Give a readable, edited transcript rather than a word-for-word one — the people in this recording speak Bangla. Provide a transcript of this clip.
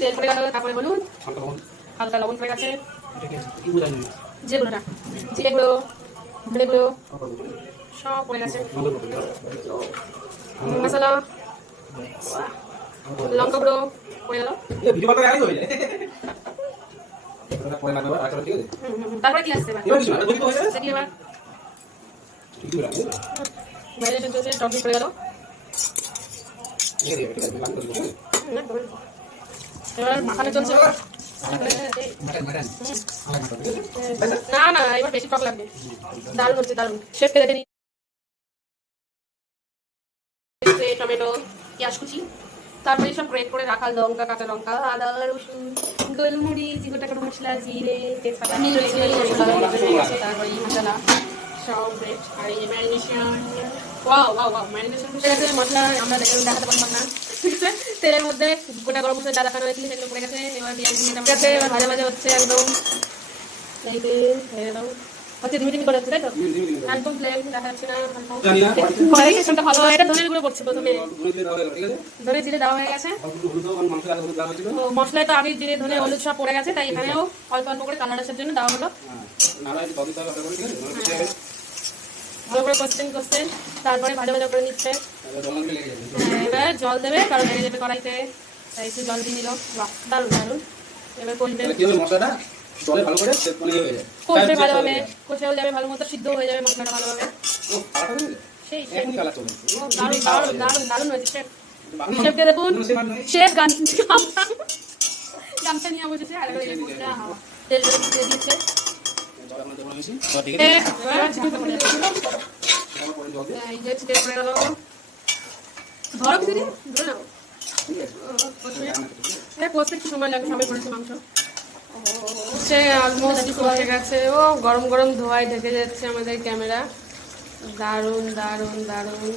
তেল পড়ে গেল, তারপরে বলুন হালকা লবণ পড়ে গেছে, যেগুলোটা জিরে গুঁড়ো, ধনে গুঁড়ো সব পড়ে গেছে, মশলা, লঙ্কা গুঁড়ো পড়ে গেল। তারপরে কি আসছে ম্যারিনেশন চলছে, টক পড়ে গেল। এবার মাখানো চলছে। না না, এবার বেশি টক লাগবে। দারুণ হচ্ছে, দারুণ। শেফকে দেখে নিচ্ছে টমেটো, পেঁয়াজ কুচি, তারপরে সব গ্রেট করে রাখা লঙ্কা, কাঁচা লঙ্কা, আদা, রসুন, গোলমরিচ, গোটা মশলা, জিরে, তেজপাতা, তারপরে মশলা সব গ্রেট। আর এই marination, wow wow wow, marination হয়ে গেছে। মশলা আমরা দেখাতে পারলাম না, ঠিক আছে। তেলের মধ্যে গোটা গরম মশলা যা দেখানো হয়েছিল সেগুলো পড়ে গেছে। এবার পেঁয়াজ গেছে, এবার ভাজা ভাজা হচ্ছে একদম। হচ্ছে ধীরে ধীরে করে হচ্ছে, তাই তো? একদম প্লেন দেখা যাচ্ছে না। ম্যারিনেশনটা ভালো হয়। এটা ধনের গুঁড়ো পড়ছে প্রথমে, ধনে জিরে দেওয়া হয়ে গেছে। মশলায় তো আগে জিরে ধনে হলুদ সব পড়ে গেছে, তাই এখানেও অল্প অল্প করে কালার আসার জন্য দেওয়া হলো। ভালো করে কষছেন, তারপরে ভাজা ভাজা করে নিচ্ছে। এবার জল দেবে, কারণ লেগে যাবে কড়াইতে, তাই একটু জল দিয়ে নিল। বাহ, দারুণ দারুণ। এবার কষবে, কষবে ভালোভাবে, কষেও যাবে, ভালো মতো সিদ্ধ হয়ে যাবে মশলাটা ভালোভাবে। সেই দারুণ দারুণ দারুণ দারুণ হয়েছে। শেফকে দেখুন, শেফ গামছা নিয়ে বসেছে, আর তেল দিয়ে দিচ্ছে। সময় লাগে, সবাই করেছে মাংস সে অলমোস্ট হয়ে গেছে। ও গরম গরম ধোয়ায় ঢেকে যাচ্ছে আমাদের ক্যামেরা। দারুণ দারুণ দারুণ।